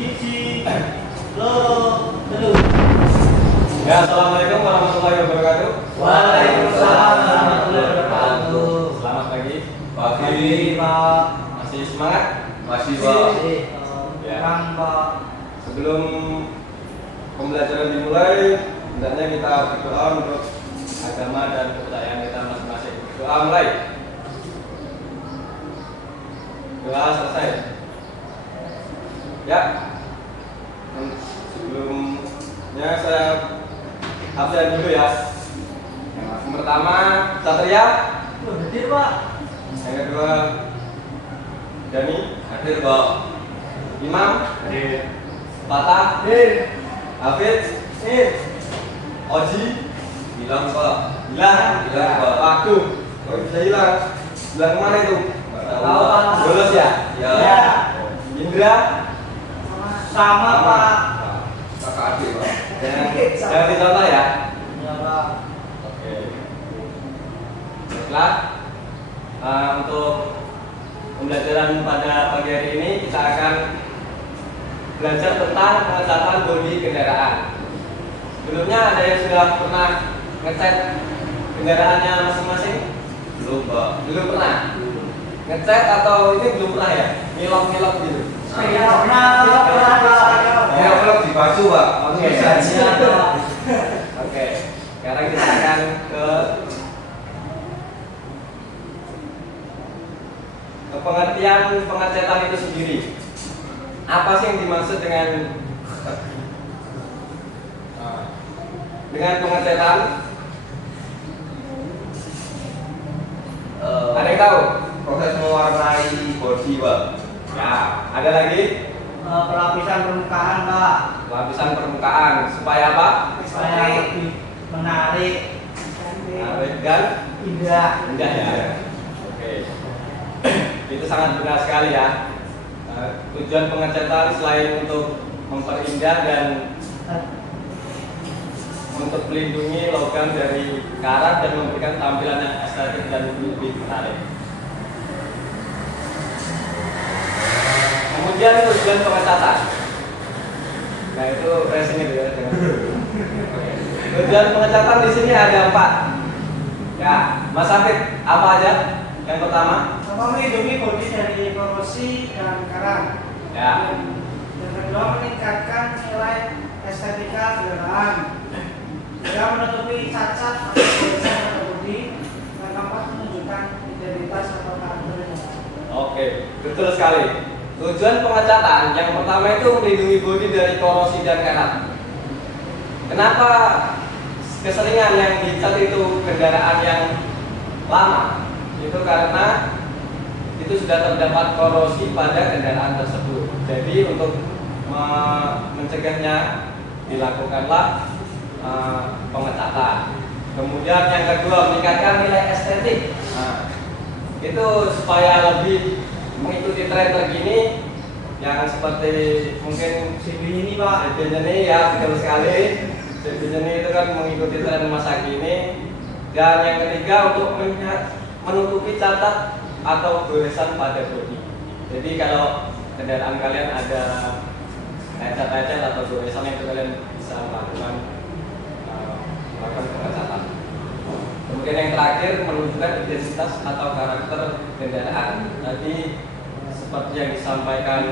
Cici, loro, telu. Ya, assalamualaikum warahmatullahi wabarakatuh. Waalaikumsalam warahmatullahi wabarakatuh. Selamat pagi. Pagi, Pak. Masih semangat? Masih Pak. Ya. Kang, Pak. Sebelum pembelajaran dimulai, hendaknya kita berdoa untuk agama dan kepercayaan kita masing-masing. Doa mulai. Doa selesai. Ya. Sebelumnya saya absen dulu ya. Yang pertama, Satria. Hadir, Pak. Yang kedua, Dani. Hadir Pak. Imam. Hadir. Patah. Hadir. Hafid. Hadir. Oji. Bilang Pak. Hilang. Hilang, Pak. Waktu. Kok bisa hilang? Hilang kemana itu? Nggak Tahu, tahu Pak. Pak. Bolos ya? Ya. Indra. Sama, Pak. Kakak adik Pak. Jangan dicontoh ya. Ya, Pak. Oke. Baiklah. Untuk pembelajaran pada pagi hari ini kita akan belajar tentang pengecatan bodi kendaraan. Sebelumnya ada yang sudah pernah ngecat kendaraannya masing-masing? Belum Pak. Belum pernah. Ngecat atau ini belum pernah ya? Ngilok-ngilok gitu. Ya, pernah, Pak. Ya belum di baju Pak. Oke. Oke. Sekarang kita akan ke pengertian pengecetan itu sendiri. Apa sih yang dimaksud dengan pengecetan? Ada yang tahu? Proses mewarnai bodi Pak. Ya. Ada lagi? Pelapisan permukaan, Pak. Lapisan permukaan supaya apa? Supaya lebih menarik. Menarik dan Indah. indah ya. Oke. Itu sangat benar sekali ya. Tujuan pengecetan selain untuk memperindah dan untuk melindungi logam dari karat dan memberikan tampilan yang estetik dan lebih menarik. Kemudian tujuan pengecatan. Nah itu racing itu ya. Oke. Tujuan pengecatan di sini ada 4. Ya, Mas Afid, apa aja? Yang pertama? Melindungi bodi dari korosi dan karat. Ya. Yang kedua, meningkatkan nilai estetika kendaraan. Juga menutupi cacat atau kerusakan pada bodi. Yang keempat, menunjukkan identitas atau karakter kendaraan. Oke, betul sekali. Tujuan pengecatan yang pertama itu melindungi bodi dari korosi dan karat. Kenapa keseringan yang dicat itu kendaraan yang lama? Itu karena itu sudah terdapat korosi pada kendaraan tersebut. Jadi untuk mencegahnya dilakukanlah pengecatan. Kemudian yang kedua, meningkatkan nilai estetik. Nah, itu supaya lebih mengikuti tren terkini yang seperti mungkin CD ini, Pak. CD ini ya, betul sekali. CD ini itu kan mengikuti tren masa kini. Dan yang ketiga, untuk menutupi cacat atau goresan pada bodi. Jadi kalau kendaraan kalian ada lecet-lecet atau goresan itu kalian bisa melakukan pengecatan. Kemudian yang terakhir, menunjukkan identitas atau karakter kendaraan. Tadi seperti yang disampaikan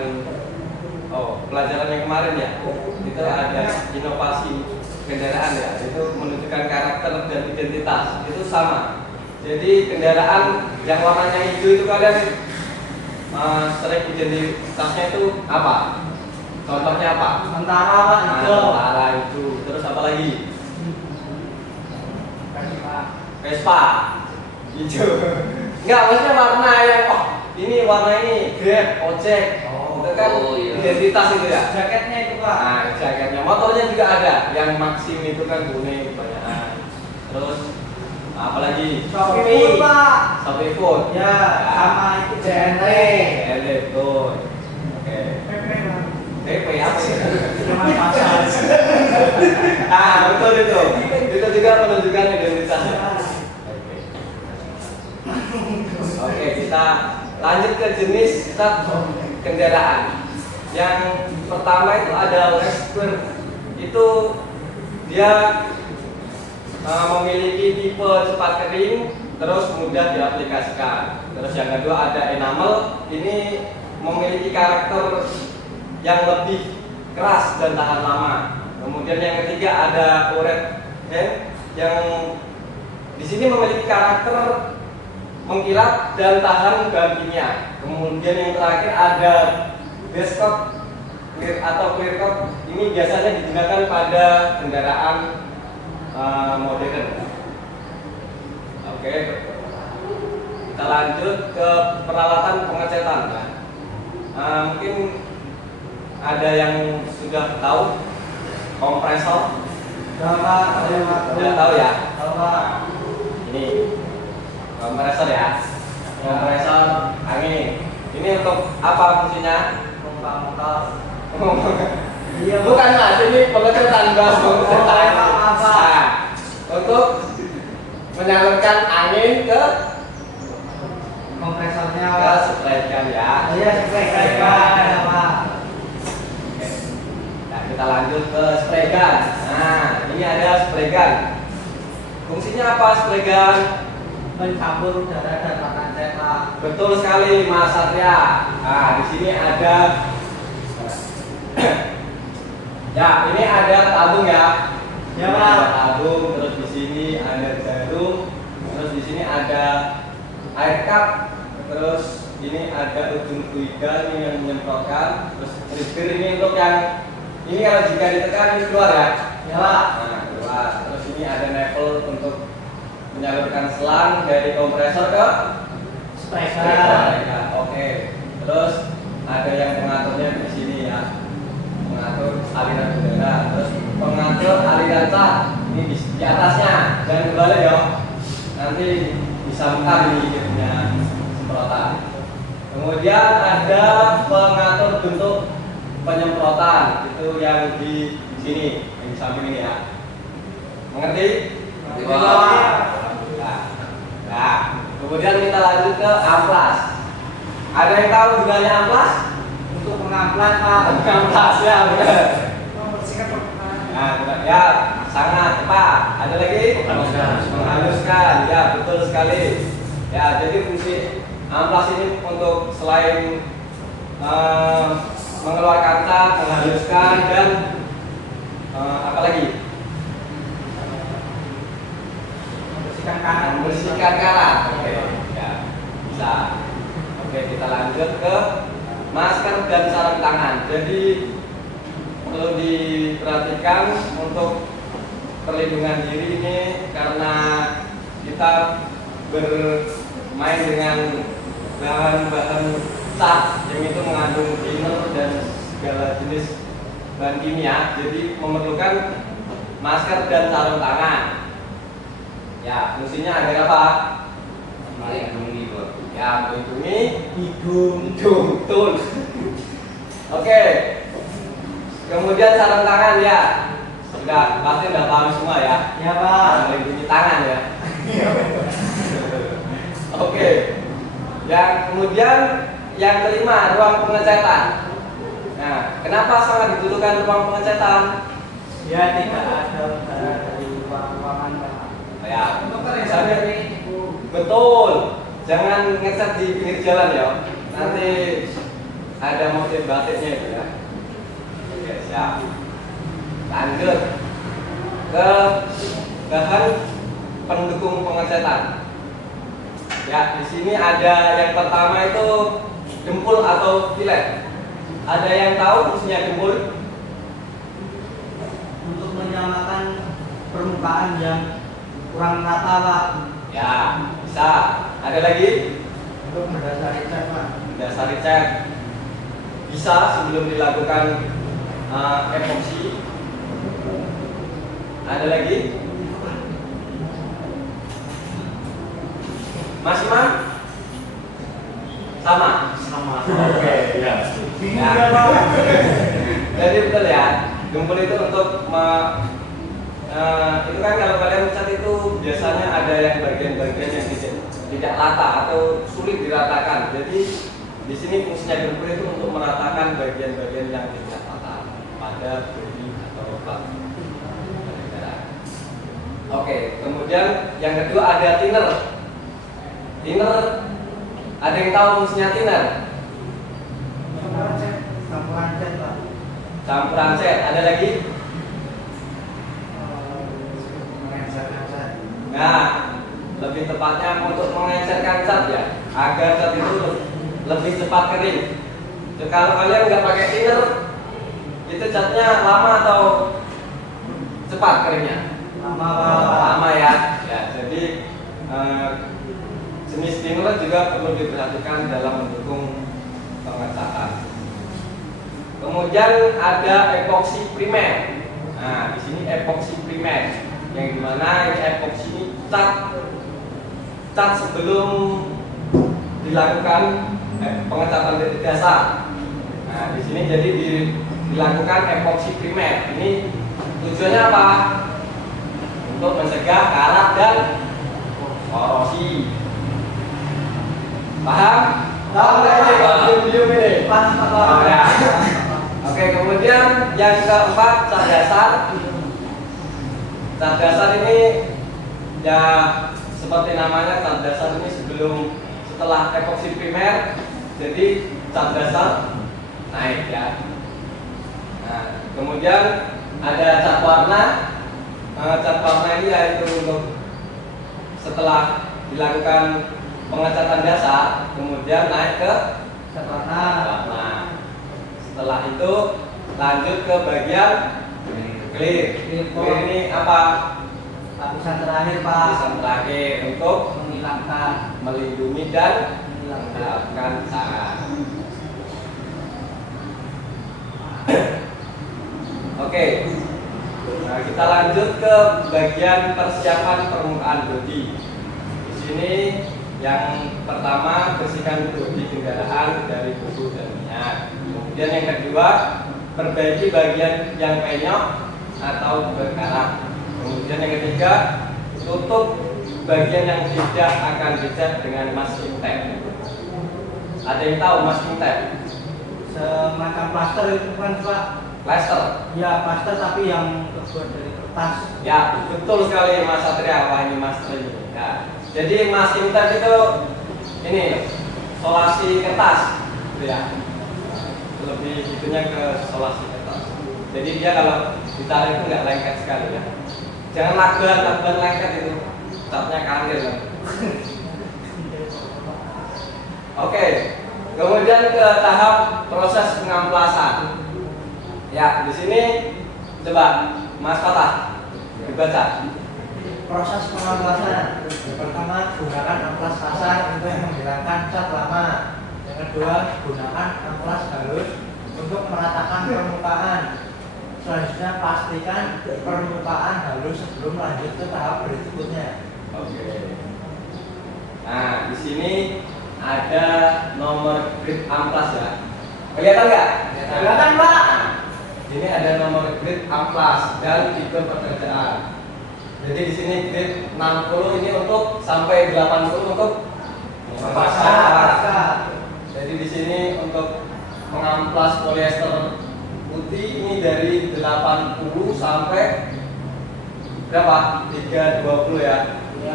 pelajaran yang kemarin ya, itu ada inovasi kendaraan ya, itu menunjukkan karakter dan identitas. Itu sama. Jadi kendaraan yang warnanya hijau itu kalian sering identitasnya itu apa? Contohnya apa? Sementara, Pak, hijau. Tentara itu. Terus apa lagi? Vespa hijau. Enggak, maksudnya warna yang ini warna ini Grab, ojek. Itu kan iya. identitas itu ya. Jaketnya itu, Pak. Nah, jaketnya. Motornya juga ada. Yang Maxim itu kan kuning kebanyakan. Terus apalagi? Shopee, Pak. Shopee Food. Ya, sama itu JNE. Betul. Oke. PP apa sih? Zaman pasar. Betul itu. Itu juga menunjukkan identitasnya. Oke, kita lanjut ke jenis cat kendaraan. Yang pertama itu ada Whisper, itu dia memiliki tipe cepat kering, terus mudah diaplikasikan. Terus yang kedua ada Enamel, ini memiliki karakter yang lebih keras dan tahan lama. Kemudian yang ketiga ada Oret, yang di sini memiliki karakter mengkilap dan tahan bahan kimia. Kemudian yang terakhir ada Bestcoat atau clear coat, ini biasanya digunakan pada kendaraan modern. Oke, kita lanjut ke peralatan pengecetan. Mungkin ada yang sudah tahu kompresor. Sudah tahu ya? Ini kompresor ya, kompresor angin. Ini untuk apa fungsinya? Bukan mas, ini pengecetan bas pengecetan. Nah, untuk menyalurkan angin ke kompresornya ke spray gun ya. iya spray gun Pak. Nah, kita lanjut ke spray gun. Nah, ini ada spray gun. Fungsinya apa spray gun? Mencampur udara dan makanan cetak. Betul sekali Mas Satria. Nah, di sini ada ya, ini ada tabung ya. Ya, Ini Pak. ada tabung, terus di sini ada jarum, terus di sini ada air cup, terus ini ada ujung fluida ini yang menyemprotkan, terus trigger ini untuk yang ini kalau jika ditekan ini keluar ya. Ya, Pak. Nah, keluar. Terus ini ada level untuk menyalurkan selang dari kompresor ke Spray spray gun. gun. Oke. Terus ada yang pengaturnya di sini ya. Pengatur aliran udara, terus pengatur aliran cat ini di atasnya, jangan kebalik ya, nanti bisa mekar ini punya semprotan. Kemudian ada pengatur bentuk penyemprotan, itu yang di sini, yang di samping ini ya. Mengerti? Nah, kemudian kita lanjut ke amplas. Ada yang tahu gunanya amplas? Untuk mengamplas Pak. Amplas ya, benar. Membersihkan permukaan. Nah, benar. Ya, sangat tepat. Ada lagi? Menghaluskan. Ya, betul sekali. Ya, jadi fungsi amplas ini untuk selain mengeluarkan cat, menghaluskan dan apa lagi? Membersihkan kanan. Membersihkan karat. Oke, ya, bisa. Oke, kita lanjut ke masker dan sarung tangan. Jadi perlu diperhatikan untuk perlindungan diri ini karena kita bermain dengan bahan-bahan cat yang itu mengandung thinner dan segala jenis bahan kimia. Jadi memerlukan masker dan sarung tangan. Ya, fungsinya agar apa? Melindungi bos. Ya, melindungi Hidung. betul. Oke. Kemudian sarung tangan ya. Sudah pasti udah paham semua ya. Ya Pak. Melindungi tangan ya. Oke. Yang kemudian yang kelima, ruang pengecetan. Nah, kenapa sangat dibutuhkan ruang pengecetan? Ya tidak ada udara dari ruangan Pak. Ya, Misalnya betul. Jangan ngecat di pinggir jalan ya. Nanti ada motif batiknya itu ya. Oke, siap. Lanjut ke bahan pendukung pengecetan. Ya, di sini ada yang pertama itu dempul atau filet. Ada yang tahu fungsinya dempul? untuk menyamakan permukaan yang kurang rata Pak. Ya, bisa. Ada lagi? Untuk mendasari cat Pak. Dasari cat bisa sebelum dilakukan epoksi. Ada lagi? Masih mah? Sama? Sama. Oke, ya. Bingung ya Pak. Jadi betul ya, dempul itu untuk itu kan kalau kalian cat itu biasanya ada yang bagian-bagian yang tidak rata atau sulit diratakan. Jadi di sini fungsinya dengkul itu untuk meratakan bagian-bagian yang tidak patah pada bodi atau plat kendaraan. Oke, kemudian yang kedua ada thinner. Thinner, ada yang tahu fungsinya thinner? Campuran cat Pak. Campuran cat, ada lagi? Mengencerkan cat. Nah, lebih tepatnya untuk mengencerkan cat ya, agar cat itu lebih cepat kering. Jadi, kalau kalian nggak pakai thinner, itu catnya lama atau cepat keringnya? Lama Pak. Lama ya. Ya, jadi jenis thinner juga perlu diperhatikan dalam mendukung pengecatan. Kemudian ada epoksi primer. Nah, di sini epoksi primer, yang dimana ini epoksi ini cat sebelum dilakukan pengecatan titik dasar. Nah, di sini jadi dilakukan epoksi primer. Ini tujuannya apa? Untuk mencegah karat dan korosi. Paham? Tahu ini video ini. Pas Pak. Oh, ya. Oke, kemudian yang keempat cat dasar. Cat dasar ini ya seperti namanya, cat dasar ini setelah epoksi primer, jadi cat dasar naik ya. Nah, kemudian ada cat warna. Cat warna ini yaitu untuk setelah dilakukan pengecatan dasar, kemudian naik ke Cat warna. warna. Setelah itu lanjut ke bagian clear. Clear ini apa? Lapisan terakhir Pak. Lapisan terakhir untuk Menghilangkan. melindungi dan menghilangkan carat. Oke. Nah, kita lanjut ke bagian persiapan permukaan bodi. Di sini yang pertama, bersihkan bodi kendaraan dari debu dan minyak. Kemudian yang kedua, perbaiki bagian yang penyok atau berkarat. Kemudian yang ketiga, tutup bagian yang tidak akan dicat dengan masking tape. Ada yang tahu masking tape? Semacam plaster itu kan Pak. Plaster. Ya plaster tapi yang terbuat dari kertas. Ya, betul sekali Mas Satria. Wah, ini Mas Tri. Ya. Jadi masking tape itu ini solasi kertas, gitu ya. Lebih itunya ke solasi kertas. Jadi dia kalau ditarik itu nggak lengket sekali ya. Jangan lakban lengket itu, catnya kantil kan. Oke, kemudian ke tahap proses pengamplasan. Ya, di sini coba Mas Fatah dibaca. Proses pengamplasan. Yang pertama, gunakan amplas kasar untuk menghilangkan cat lama. Yang kedua, gunakan amplas halus untuk meratakan permukaan. Selanjutnya, pastikan permukaan halus sebelum lanjut ke tahap berikutnya. Oke. Nah, di sini ada nomor grid amplas ya. Kelihatan nggak? Kelihatan Pak. Ini ada nomor grid amplas dan tipe pekerjaan. Jadi di sini grid 60 ini untuk sampai 80 untuk pasar. Jadi di sini untuk mengamplas polyester putih ini dari 80 sampai berapa? 320 ya. Ya,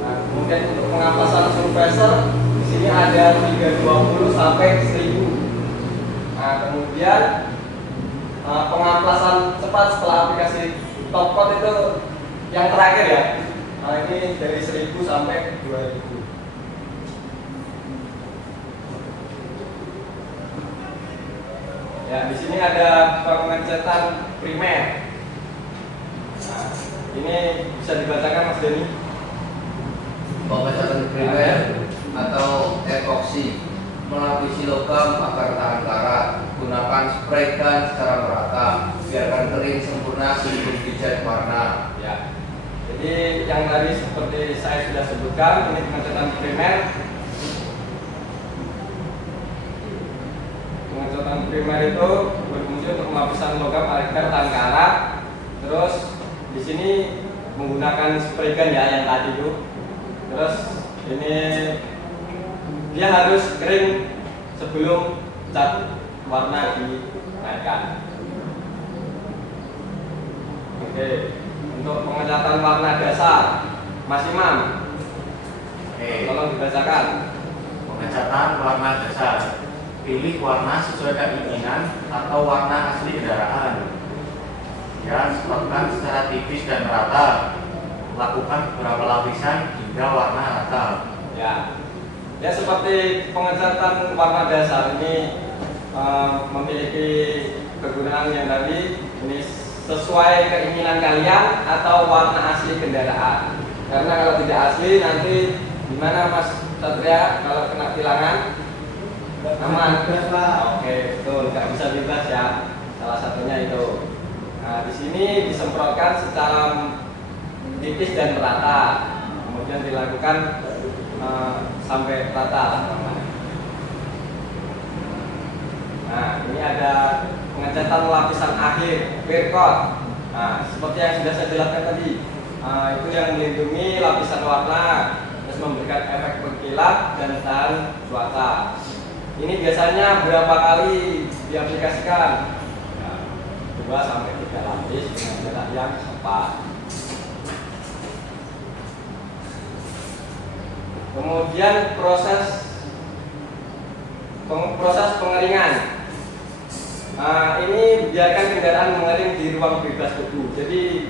Nah, kemudian untuk pengamplasan surfacer di sini ada 320 sampai 1000. Nah, kemudian pengamplasan cepat setelah aplikasi top coat itu yang terakhir ya. Nah, ini dari 1000 sampai 2000. Ya, di sini ada pengecatan primer. Nah, ini bisa dibacakan Mas Denny. Pengecatan primer atau epoksi melapisi logam agar tahan karat. Gunakan spray gun secara merata. Biarkan kering sempurna sebelum dicat warna. Ya. Jadi yang tadi seperti saya sudah sebutkan, ini pengecatan primer. Pengecatan primer itu berfungsi untuk melapisan logam agar tahan karat. Terus di sini menggunakan spray gun ya yang tadi itu. Terus ini dia harus kering sebelum cat warna dinaikkan. Oke, untuk pengecatan warna dasar, Mas Imam, tolong dibacakan. Pengecatan warna dasar. Pilih warna sesuai keinginan atau warna asli kendaraan. Ya, lakukan secara tipis dan merata. Lakukan beberapa lapisan hingga warna rata. Ya, ya seperti pengecatan warna dasar ini memiliki kegunaan yang tadi ini sesuai keinginan kalian atau warna asli kendaraan. Karena kalau tidak asli nanti gimana Mas Satria kalau kena tilangan? Aman. Oke, betul, nggak bisa bebas ya. Salah satunya itu. Nah, di sini disemprotkan secara tipis dan merata, kemudian dilakukan sampai rata. Nah, ini ada pengecatan lapisan akhir, clear coat. Nah, seperti yang sudah saya jelaskan tadi, itu yang melindungi lapisan warna, terus memberikan efek berkilat dan tahan cuaca. Ini biasanya berapa kali diaplikasikan? 2 sampai 3 lapis dengan jarak yang tepat. Kemudian proses pengeringan. Ini biarkan kendaraan mengering di ruang bebas debu. Jadi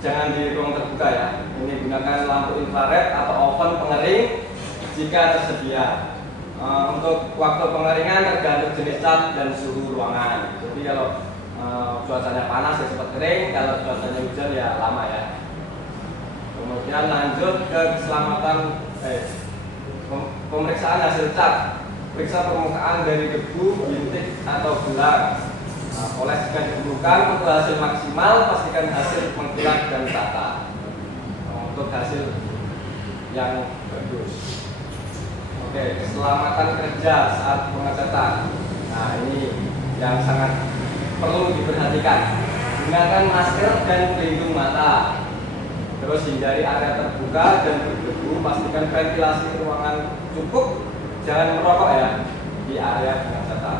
jangan di ruang terbuka ya. Ini gunakan lampu infrared atau oven pengering jika tersedia. Untuk waktu pengeringan tergantung jenis cat dan suhu ruangan. Jadi kalau cuacanya panas ya cepat kering, kalau cuacanya hujan ya lama ya. Kemudian lanjut ke keselamatan pemeriksaan hasil cat. Periksa permukaan dari debu, bintik atau gelar. Oles jika diperlukan. Untuk hasil maksimal pastikan hasil mengkilat dan rata. Untuk hasil yang bagus. Oke, keselamatan kerja saat pengecatan. Nah, ini yang sangat perlu diperhatikan. Gunakan masker dan pelindung mata. Terus hindari area terbuka dan berdebu. Pastikan ventilasi ruangan cukup. Jangan merokok ya di area pengecatan.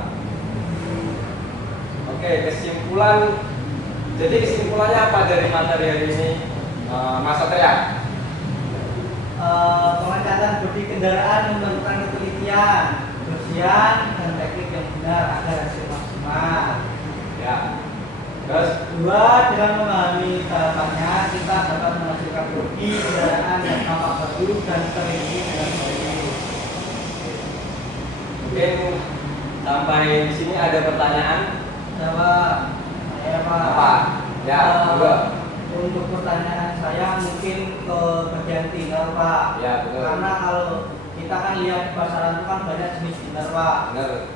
Oke, kesimpulan. Jadi kesimpulannya apa dari materi hari ini, Mas Satria? Pengecatan bodi kendaraan memerlukan ketelitian, kebersihan, dan teknik yang benar agar hasil maksimal. Ya. Terus 2, dengan memahami tahapannya kita dapat menghasilkan bodi kendaraan yang tampak bagus dan terlindungi dengan baik. Mungkin sampai di sini ada pertanyaan. Jawab. Saya Pak. Apa? Ya, enggak. Untuk pertanyaan saya mungkin ke bagian thinner Pak. Ya, betul. Karena kalau kita kan lihat di pasaran itu kan banyak jenis thinner Pak. Benar.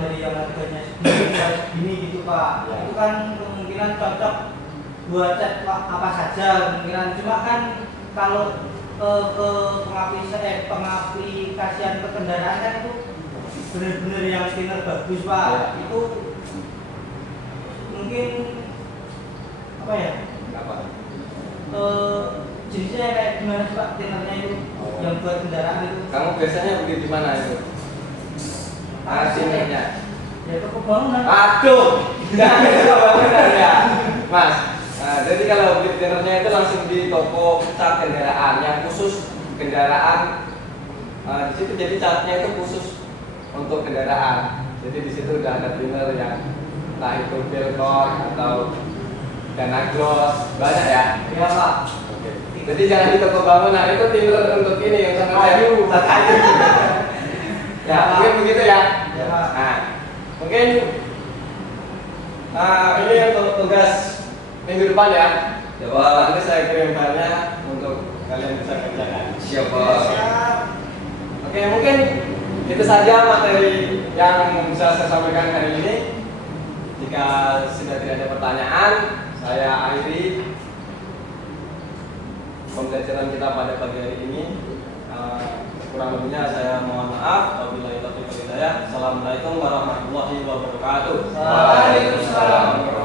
Dari yang harganya segini gitu Pak. Ya. Itu kan kemungkinan cocok buat cat apa saja kemungkinan. Cuma kan kalau ke pengaplikasian ke kendaraan kan itu benar-benar yang thinner bagus Pak. Ya. Itu mungkin apa ya? Apa? Jenisnya kayak gimana sih Pak thinnernya itu yang buat kendaraan itu? Kamu biasanya beli di mana itu? Thinnernya. Ya toko bangunan. Aduh, jangan toko bangunan ya, Mas. Nah, jadi kalau beli thinnernya itu langsung di toko cat kendaraan yang khusus kendaraan. Di situ jadi catnya itu khusus untuk kendaraan. Jadi di situ udah ada thinner yang entah itu Velcor atau Dana Gloss, banyak ya. Iya Pak. Oke. Jadi jangan di toko bangunan, itu thinner untuk ini yang sangat kayu. Ya, mungkin begitu ya. Ya Pak. Nah, mungkin ini untuk tugas minggu depan ya. Nanti saya kirim filenya untuk kalian bisa kerjakan. Siapa? Oke, mungkin itu saja materi yang bisa saya sampaikan hari ini. Jika sudah tidak ada pertanyaan, saya akhiri pembelajaran kita pada pagi hari ini. Kurang lebihnya saya mohon maaf. Wabillahi taufiq wal hidayah. Assalamualaikum warahmatullahi wabarakatuh. Waalaikumsalam.